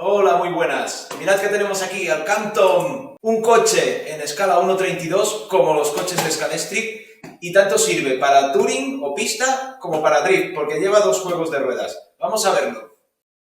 Hola, muy buenas. Mirad que tenemos aquí al Campton, un coche en escala 1.32 como los coches de Scalextric y tanto sirve para touring o pista como para drift porque lleva dos juegos de ruedas. Vamos a verlo.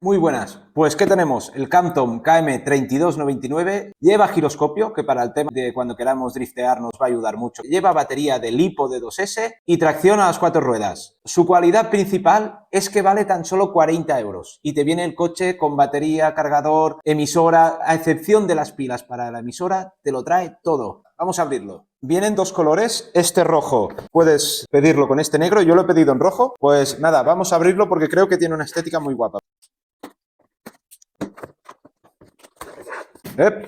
Muy buenas, pues ¿qué tenemos? El Campton KM3299 lleva giroscopio, que para el tema de cuando queramos driftear nos va a ayudar mucho. Lleva batería de LiPo de 2S y tracción a las 4 ruedas. Su cualidad principal es que vale tan solo 40 euros y te viene el coche con batería, cargador, emisora, a excepción de las pilas para la emisora, te lo trae todo. Vamos a abrirlo. Vienen dos colores, este rojo, puedes pedirlo con este negro, yo lo he pedido en rojo. Pues nada, vamos a abrirlo porque creo que tiene una estética muy guapa.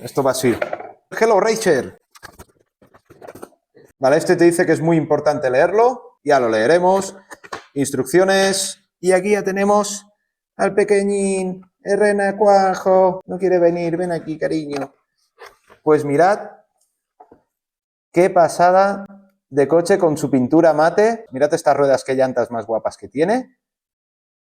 Esto va así. Hello, Rachel. Vale, este te dice que es muy importante leerlo. Ya lo leeremos. Instrucciones. Y aquí ya tenemos al pequeñín. Rena Cuajo. No quiere venir. Ven aquí, cariño. Pues mirad qué pasada de coche con su pintura mate. Mirad estas ruedas, qué llantas más guapas que tiene.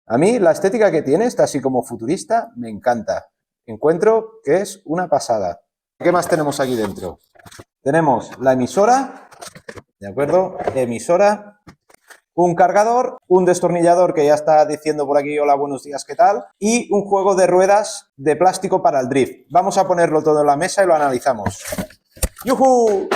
A mí la estética que tiene, está así como futurista, me encanta. Encuentro que es una pasada. ¿Qué más tenemos aquí dentro? Tenemos la emisora, ¿de acuerdo? Emisora, un cargador, un destornillador que ya está diciendo por aquí, hola, buenos días, ¿qué tal? Y un juego de ruedas de plástico para el drift. Vamos a ponerlo todo en la mesa y lo analizamos. ¡Yujú!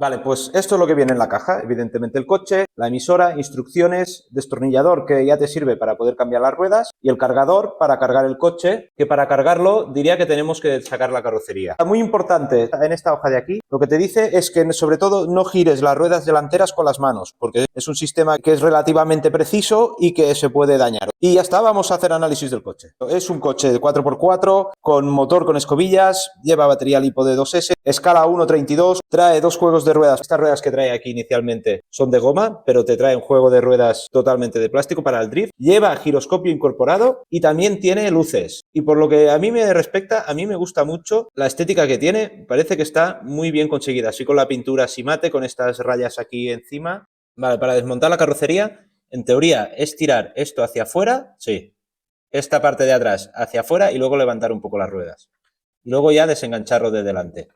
Vale, pues esto es lo que viene en la caja, evidentemente el coche, la emisora, instrucciones, destornillador que ya te sirve para poder cambiar las ruedas y el cargador para cargar el coche, que para cargarlo diría que tenemos que sacar la carrocería. Muy importante en esta hoja de aquí, lo que te dice es que sobre todo no gires las ruedas delanteras con las manos, porque es un sistema que es relativamente preciso y que se puede dañar. Y ya está, vamos a hacer análisis del coche. Es un coche de 4x4, con motor con escobillas, lleva batería LiPo de 2S, escala 1.32, trae dos juegos de ruedas. Estas ruedas que trae aquí inicialmente son de goma, pero te trae un juego de ruedas totalmente de plástico para el drift. Lleva giroscopio incorporado y también tiene luces. Y por lo que a mí me respecta, a mí me gusta mucho la estética que tiene. Parece que está muy bien conseguida, así con la pintura así mate, con estas rayas aquí encima. Vale, para desmontar la carrocería, en teoría es tirar esto hacia afuera, sí, esta parte de atrás hacia afuera y luego levantar un poco las ruedas. Y luego ya desengancharlo de delante.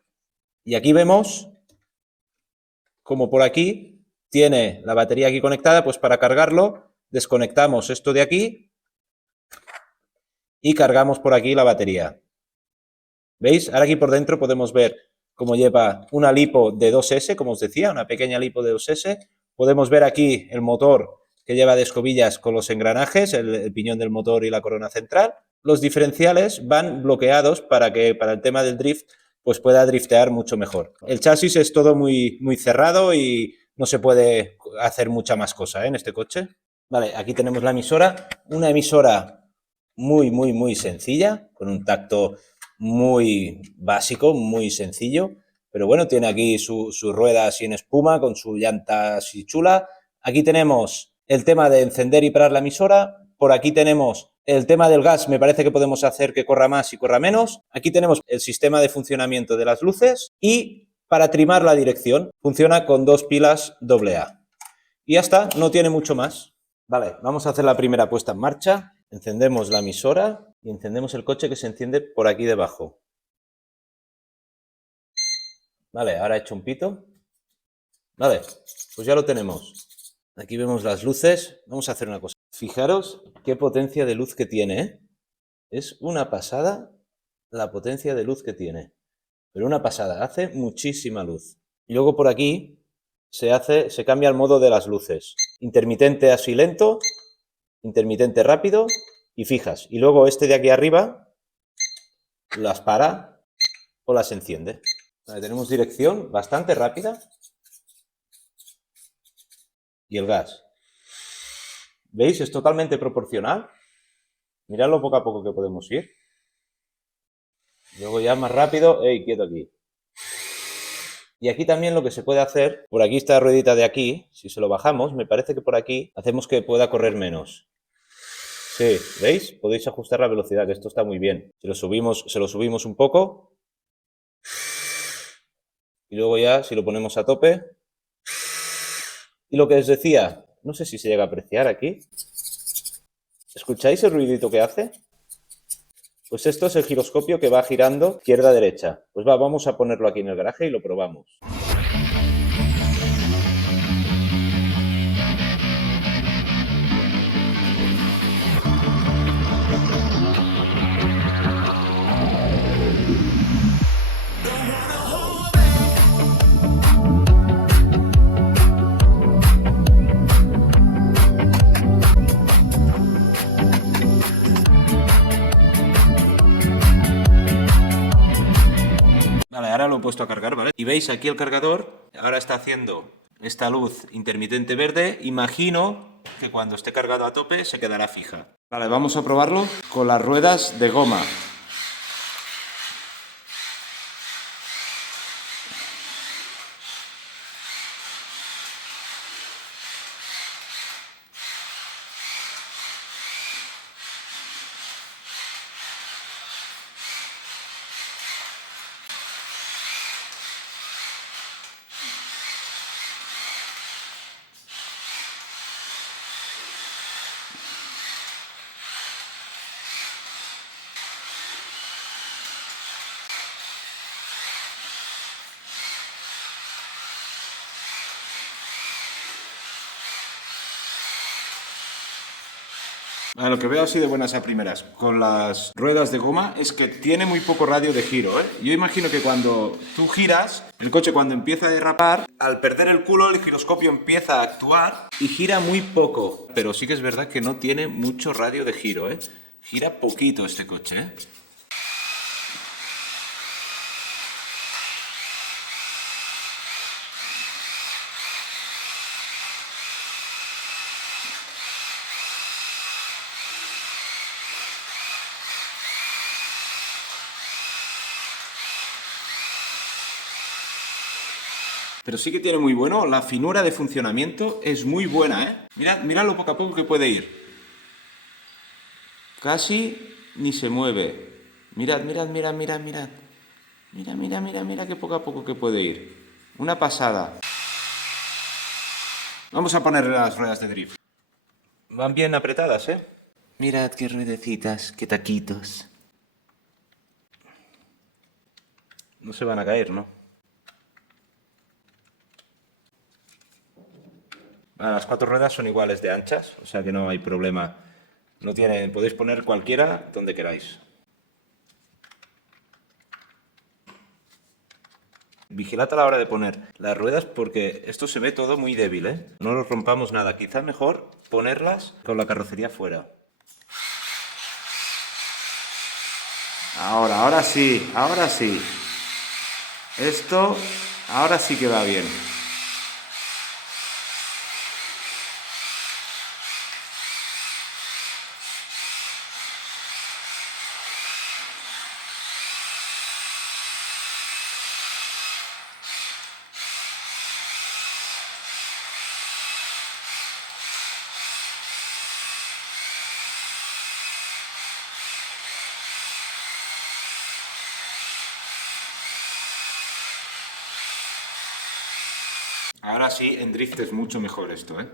Y aquí vemos como por aquí tiene la batería aquí conectada, pues para cargarlo desconectamos esto de aquí y cargamos por aquí la batería. ¿Veis? Ahora aquí por dentro podemos ver cómo lleva una LiPo de 2S, como os decía, una pequeña LiPo de 2S. Podemos ver aquí el motor que lleva de escobillas con los engranajes, el piñón del motor y la corona central. Los diferenciales van bloqueados para que para el tema del drift pues pueda driftear mucho mejor. El chasis es todo muy cerrado y no se puede hacer mucha más cosa en este coche. Vale, aquí tenemos la emisora, una emisora muy sencilla, con un tacto muy básico, muy sencillo, pero bueno, tiene aquí su rueda así en espuma, con su llanta así chula. Aquí tenemos el tema de encender y parar la emisora, por aquí tenemos el tema del gas, me parece que podemos hacer que corra más y corra menos. Aquí tenemos el sistema de funcionamiento de las luces y para trimar la dirección, funciona con dos pilas AA. Y ya está, no tiene mucho más. Vale, vamos a hacer la primera puesta en marcha. Encendemos la emisora y encendemos el coche que se enciende por aquí debajo. Vale, ahora he hecho un pito. Vale, pues ya lo tenemos. Aquí vemos las luces. Vamos a hacer una cosa. Fijaros qué potencia de luz que tiene, ¿eh? Es una pasada la potencia de luz que tiene. Pero una pasada, hace muchísima luz. Y luego por aquí se cambia el modo de las luces. Intermitente así lento, intermitente rápido y fijas. Y luego este de aquí arriba las para o las enciende. Vale, tenemos dirección bastante rápida y el gas. ¿Veis? Es totalmente proporcional. Mirad lo poco a poco que podemos ir. Luego ya más rápido. ¡Ey, quieto aquí! Y aquí también lo que se puede hacer, por aquí esta ruedita de aquí, si se lo bajamos, me parece que por aquí hacemos que pueda correr menos. Sí, ¿veis? Podéis ajustar la velocidad, que esto está muy bien. Se lo subimos un poco. Y luego ya, si lo ponemos a tope. Y lo que os decía, no sé si se llega a apreciar aquí. ¿Escucháis el ruidito que hace? Pues esto es el giroscopio que va girando izquierda a derecha. Pues vamos a ponerlo aquí en el garaje y lo probamos. Vale, ahora lo he puesto a cargar, ¿vale? Y veis aquí el cargador, ahora está haciendo esta luz intermitente verde. Imagino que cuando esté cargado a tope se quedará fija. Vale, vamos a probarlo con las ruedas de goma. Lo que veo así de buenas a primeras con las ruedas de goma es que tiene muy poco radio de giro, ¿eh? Yo imagino que cuando tú giras, el coche cuando empieza a derrapar, al perder el culo el giroscopio empieza a actuar y gira muy poco. Pero sí que es verdad que no tiene mucho radio de giro, ¿eh? Gira poquito este coche, ¿eh? Pero sí que tiene muy bueno, la finura de funcionamiento es muy buena, ¿eh? Mirad lo poco a poco que puede ir. Casi ni se mueve. Mirad. Mira que poco a poco que puede ir. Una pasada. Vamos a ponerle las ruedas de drift. Van bien apretadas, ¿eh? Mirad qué ruedecitas, qué taquitos. No se van a caer, ¿no? Las 4 ruedas son iguales de anchas, o sea que no hay problema. Podéis poner cualquiera donde queráis. Vigilad a la hora de poner las ruedas porque esto se ve todo muy débil, ¿eh? No lo rompamos nada. Quizá mejor ponerlas con la carrocería fuera. Ahora sí. Esto ahora sí que va bien. Ahora sí, en drift es mucho mejor esto, ¿eh?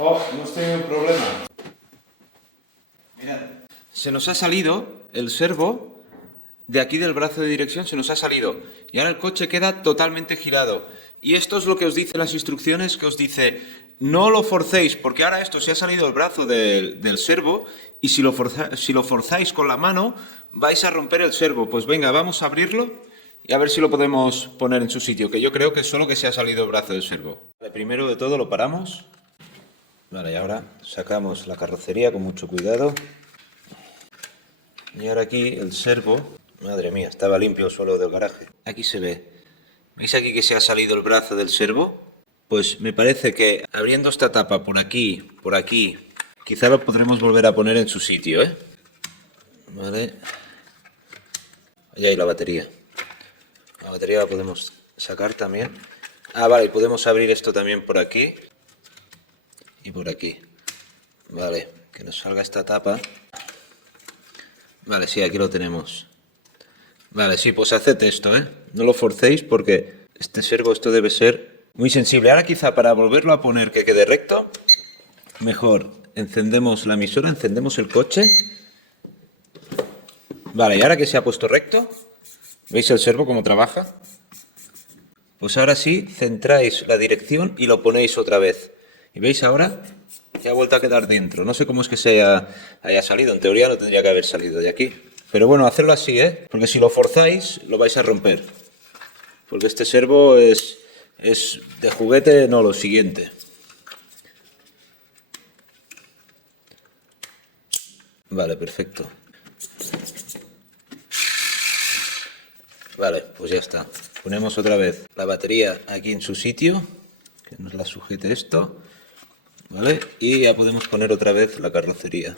Oh, hemos tenido un problema. Mirad, se nos ha salido el servo de aquí del brazo de dirección, se nos ha salido. Y ahora el coche queda totalmente girado. Y esto es lo que os dice las instrucciones, que os dice, no lo forcéis, porque ahora esto se ha salido el brazo del servo, y si lo forzáis con la mano, vais a romper el servo. Pues venga, vamos a abrirlo y a ver si lo podemos poner en su sitio, que yo creo que es solo que se ha salido el brazo del servo. Vale, primero de todo lo paramos. Vale, y ahora sacamos la carrocería con mucho cuidado. Y ahora aquí el servo, madre mía, estaba limpio el suelo del garaje. Aquí se ve. ¿Veis aquí que se ha salido el brazo del servo? Pues me parece que abriendo esta tapa por aquí, quizá lo podremos volver a poner en su sitio, ¿eh? Vale. Ahí hay la batería. La batería la podemos sacar también. Ah, vale, y podemos abrir esto también por aquí. Y por aquí. Vale, que nos salga esta tapa. Vale, sí, aquí lo tenemos. Vale, sí, pues haced esto, ¿eh? No lo forcéis porque este servo, esto debe ser muy sensible. Ahora quizá para volverlo a poner que quede recto, mejor encendemos la emisora, encendemos el coche. Vale, y ahora que se ha puesto recto, ¿veis el servo cómo trabaja? Pues ahora sí, centráis la dirección y lo ponéis otra vez. Y veis ahora que ha vuelto a quedar dentro. No sé cómo es que haya salido. En teoría no tendría que haber salido de aquí. Pero bueno, hacerlo así, ¿eh? Porque si lo forzáis, lo vais a romper. Porque este servo es de juguete, no lo siguiente. Vale, perfecto. Vale, pues ya está. Ponemos otra vez la batería aquí en su sitio, que nos la sujete esto, ¿vale? Y ya podemos poner otra vez la carrocería.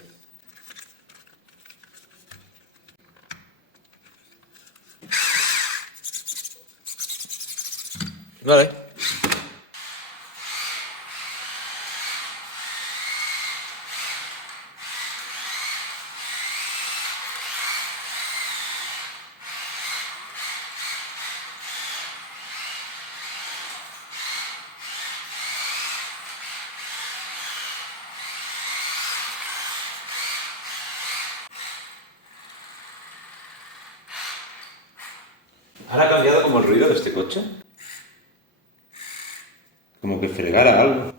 Vale. ¿Ahora ha cambiado como el ruido de este coche? Como que fregara algo.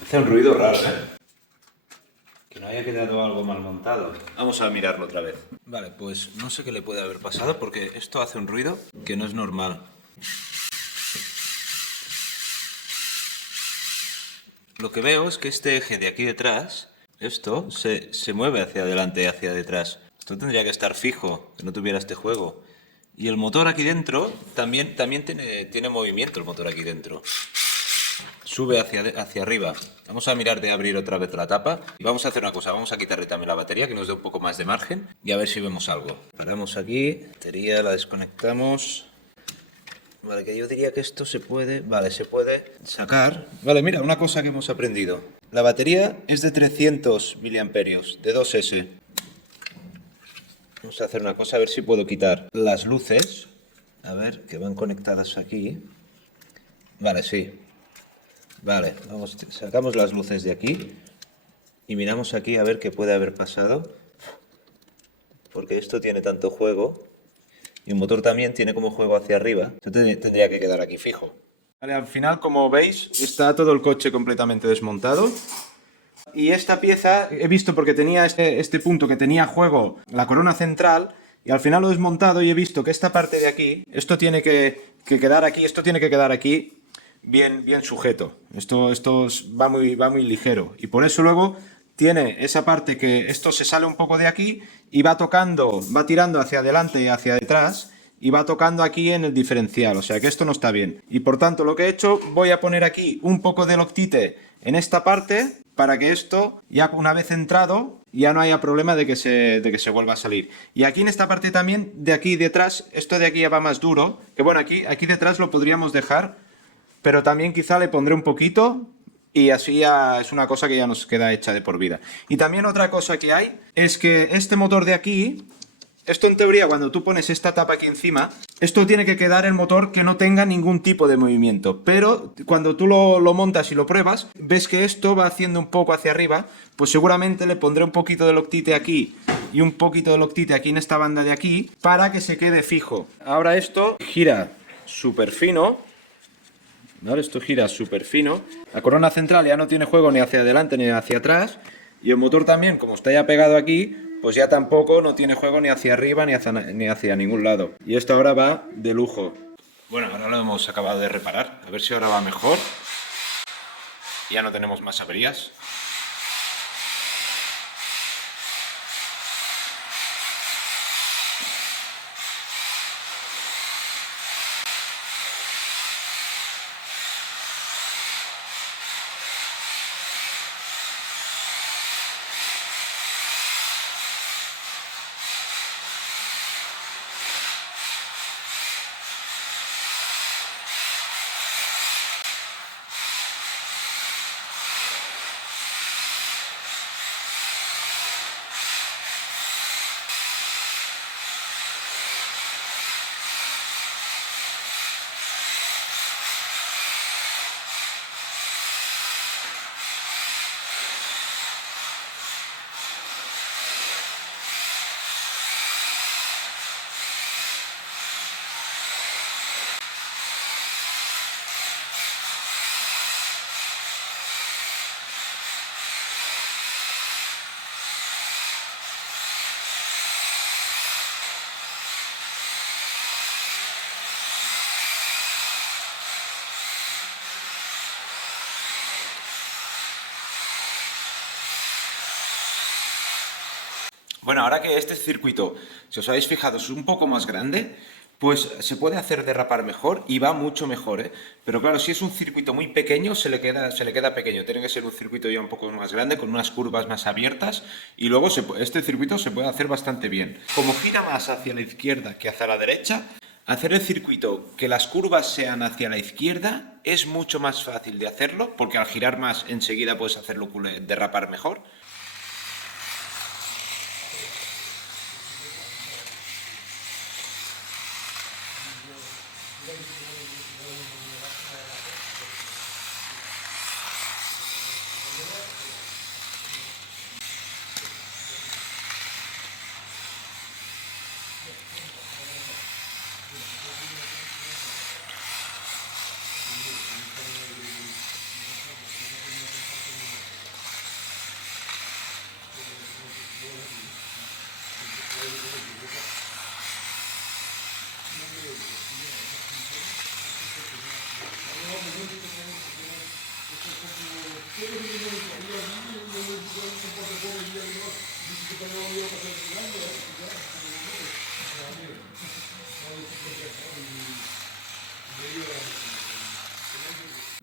Hace un ruido raro, ¿eh? Que no haya quedado algo mal montado. Vamos a mirarlo otra vez. Vale, pues no sé qué le puede haber pasado porque esto hace un ruido que no es normal. Lo que veo es que este eje de aquí detrás, esto se mueve hacia adelante y hacia detrás. Esto tendría que estar fijo, que no tuviera este juego. Y el motor aquí dentro también tiene movimiento el motor aquí dentro. Sube hacia arriba. Vamos a mirar de abrir otra vez la tapa. Y vamos a hacer una cosa, vamos a quitarle también la batería, que nos dé un poco más de margen. Y a ver si vemos algo. Paramos aquí, batería la desconectamos. Vale, que yo diría que esto se puede... Vale, se puede sacar. Vale, mira, una cosa que hemos aprendido. La batería es de 300 miliamperios, de 2S. Vamos a hacer una cosa, a ver si puedo quitar las luces. A ver, que van conectadas aquí. Vale, sí. Vale, vamos, sacamos las luces de aquí. Y miramos aquí a ver qué puede haber pasado. Porque esto tiene tanto juego. Y el motor también tiene como juego hacia arriba. Esto tendría que quedar aquí fijo. Vale, al final, como veis, está todo el coche completamente desmontado. Y esta pieza he visto porque tenía este punto que tenía juego, la corona central, y al final lo he desmontado y he visto que esta parte de aquí, esto tiene que quedar aquí, esto tiene que quedar aquí bien sujeto. Esto va muy ligero. Y por eso luego tiene esa parte que esto se sale un poco de aquí y va tocando, va tirando hacia adelante y hacia detrás y va tocando aquí en el diferencial, o sea que esto no está bien. Y por tanto lo que he hecho, voy a poner aquí un poco de Loctite en esta parte para que esto, ya una vez entrado, ya no haya problema de que se vuelva a salir. Y aquí en esta parte también, de aquí detrás, esto de aquí ya va más duro, que bueno, aquí detrás lo podríamos dejar, pero también quizá le pondré un poquito y así ya es una cosa que ya nos queda hecha de por vida. Y también otra cosa que hay es que este motor de aquí, esto en teoría cuando tú pones esta tapa aquí encima, esto tiene que quedar el motor que no tenga ningún tipo de movimiento. Pero cuando tú lo montas y lo pruebas, ves que esto va haciendo un poco hacia arriba, pues seguramente le pondré un poquito de Loctite aquí y un poquito de Loctite aquí en esta banda de aquí para que se quede fijo. Ahora esto gira súper fino. ¿Vale? Esto gira súper fino. La corona central ya no tiene juego ni hacia adelante ni hacia atrás. Y el motor también, como está ya pegado aquí, pues ya tampoco no tiene juego ni hacia arriba ni hacia ningún lado. Y esto ahora va de lujo. Bueno, ahora lo hemos acabado de reparar. A ver si ahora va mejor. Ya no tenemos más averías. Bueno, ahora que este circuito, si os habéis fijado, es un poco más grande, pues se puede hacer derrapar mejor y va mucho mejor, ¿eh? Pero claro, si es un circuito muy pequeño, se le queda pequeño. Tiene que ser un circuito ya un poco más grande, con unas curvas más abiertas, y luego este circuito se puede hacer bastante bien. Como gira más hacia la izquierda que hacia la derecha, hacer el circuito que las curvas sean hacia la izquierda es mucho más fácil de hacerlo, porque al girar más enseguida puedes hacerlo derrapar mejor.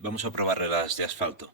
Vamos a probarle las de asfalto.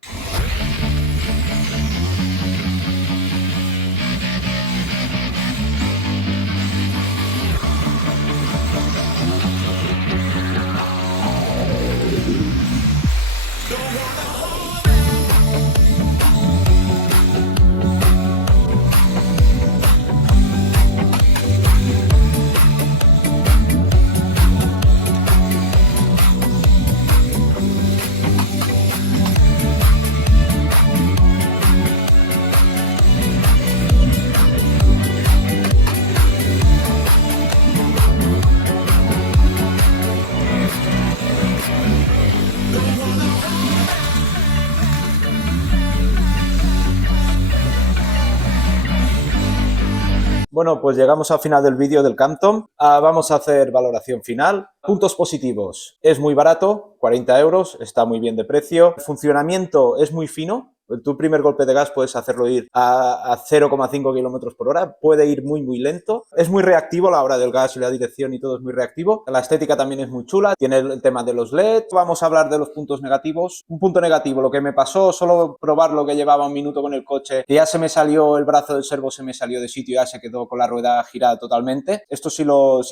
Bueno, pues llegamos al final del vídeo del Campton. Vamos a hacer valoración final. Puntos positivos. Es muy barato, 40 euros, está muy bien de precio. El funcionamiento es muy fino. Tu primer golpe de gas puedes hacerlo ir a 0,5 kilómetros por hora. Puede ir muy lento. Es muy reactivo a la hora del gas y la dirección y todo es muy reactivo. La estética también es muy chula. Tiene el tema de los LED. Vamos a hablar de los puntos negativos. Un punto negativo, lo que me pasó, solo probarlo que llevaba un minuto con el coche, que ya se me salió el brazo del servo, se me salió de sitio, ya se quedó con la rueda girada totalmente. Esto si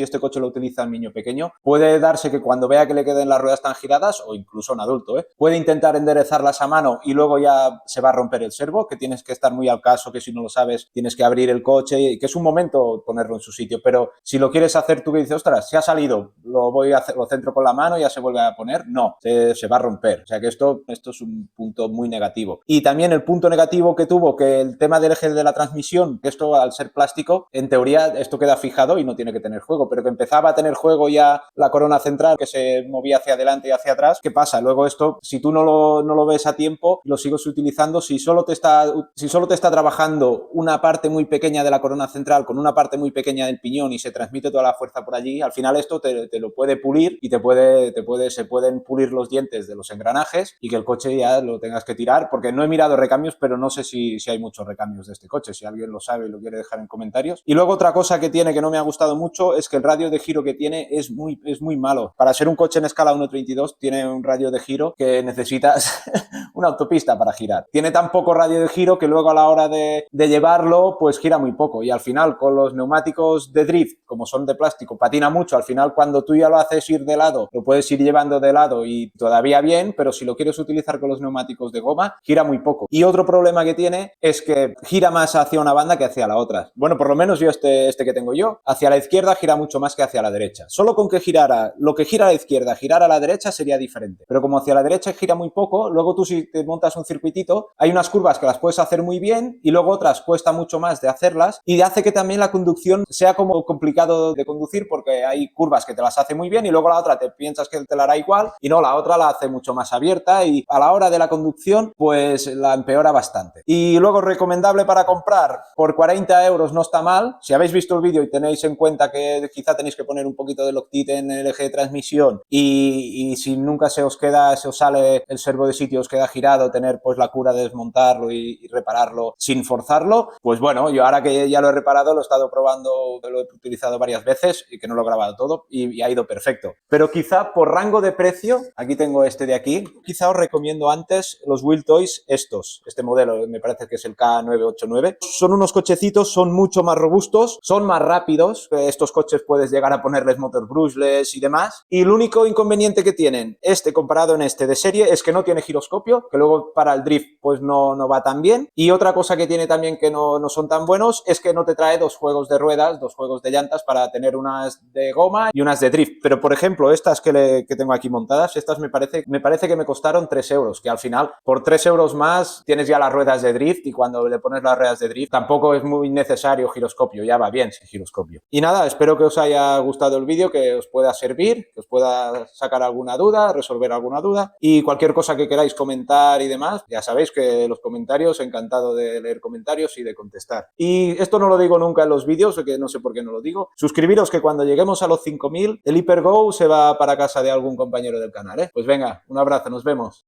este coche lo utiliza un niño pequeño, puede darse que cuando vea que le queden las ruedas tan giradas, o incluso un adulto, puede intentar enderezarlas a mano y luego ya se va a romper el servo, que tienes que estar muy al caso, que si no lo sabes tienes que abrir el coche y que es un momento ponerlo en su sitio, pero si lo quieres hacer tú que dices, ostras, se ha salido, lo centro con la mano y ya se vuelve a poner, no, se va a romper, o sea que esto es un punto muy negativo. Y también el punto negativo que tuvo, que el tema del eje de la transmisión, que esto al ser plástico, en teoría esto queda fijado y no tiene que tener juego, pero que empezaba a tener juego ya la corona central, que se movía hacia adelante y hacia atrás, ¿qué pasa? Luego esto, si tú no lo ves a tiempo, lo sigues utilizando, si solo te está trabajando una parte muy pequeña de la corona central con una parte muy pequeña del piñón y se transmite toda la fuerza por allí, al final esto te lo puede pulir y se pueden pulir los dientes de los engranajes y que el coche ya lo tengas que tirar, porque no he mirado recambios, pero no sé si hay muchos recambios de este coche, si alguien lo sabe y lo quiere dejar en comentarios. Y luego otra cosa que tiene que no me ha gustado mucho es que el radio de giro que tiene es muy malo. Para ser un coche en escala 1.32 tiene un radio de giro que necesitas una autopista para girar. Tiene tan poco radio de giro que luego a la hora de llevarlo pues gira muy poco y al final con los neumáticos de drift, como son de plástico, patina mucho. Al final cuando tú ya lo haces ir de lado, lo puedes ir llevando de lado y todavía bien, pero si lo quieres utilizar con los neumáticos de goma, gira muy poco. Y otro problema que tiene es que gira más hacia una banda que hacia la otra. Bueno, por lo menos yo este que tengo yo, hacia la izquierda gira mucho más que hacia la derecha. Solo con que girara, lo que gira a la izquierda, girar a la derecha sería diferente. Pero como hacia la derecha gira muy poco, luego tú si te montas un circuitito, hay unas curvas que las puedes hacer muy bien y luego otras cuesta mucho más de hacerlas y hace que también la conducción sea como complicado de conducir porque hay curvas que te las hace muy bien y luego la otra te piensas que te la hará igual y no, la otra la hace mucho más abierta y a la hora de la conducción pues la empeora bastante. Y luego recomendable para comprar, por 40 euros no está mal. Si habéis visto el vídeo y tenéis en cuenta que quizá tenéis que poner un poquito de Loctite en el eje de transmisión y si nunca se os sale el servo de sitio, os queda girado, tener pues la curva locura de desmontarlo y repararlo sin forzarlo, pues bueno, yo ahora que ya lo he reparado, lo he estado probando, lo he utilizado varias veces y que no lo he grabado todo y ha ido perfecto. Pero quizá por rango de precio, aquí tengo este de aquí, quizá os recomiendo antes los Wheel Toys estos, este modelo, me parece que es el K989. Son unos cochecitos, son mucho más robustos, son más rápidos, estos coches puedes llegar a ponerles motor brushless y demás, y el único inconveniente que tienen este comparado en este de serie es que no tiene giroscopio, que luego para el drift pues no va tan bien, y otra cosa que tiene también que no son tan buenos es que no te trae dos juegos de ruedas, dos juegos de llantas para tener unas de goma y unas de drift, pero por ejemplo estas que tengo aquí montadas, estas me parece que me costaron 3 euros, que al final por 3 euros más tienes ya las ruedas de drift y cuando le pones las ruedas de drift tampoco es muy necesario giroscopio, ya va bien sin giroscopio. Y nada, espero que os haya gustado el vídeo, que os pueda servir, que os pueda sacar alguna duda, resolver alguna duda y cualquier cosa que queráis comentar y demás, ya sabéis que los comentarios, encantado de leer comentarios y de contestar. Y esto no lo digo nunca en los vídeos, que no sé por qué no lo digo. Suscribiros que cuando lleguemos a los 5000 el HyperGo se va para casa de algún compañero del canal, ¿eh? Pues venga, un abrazo, nos vemos.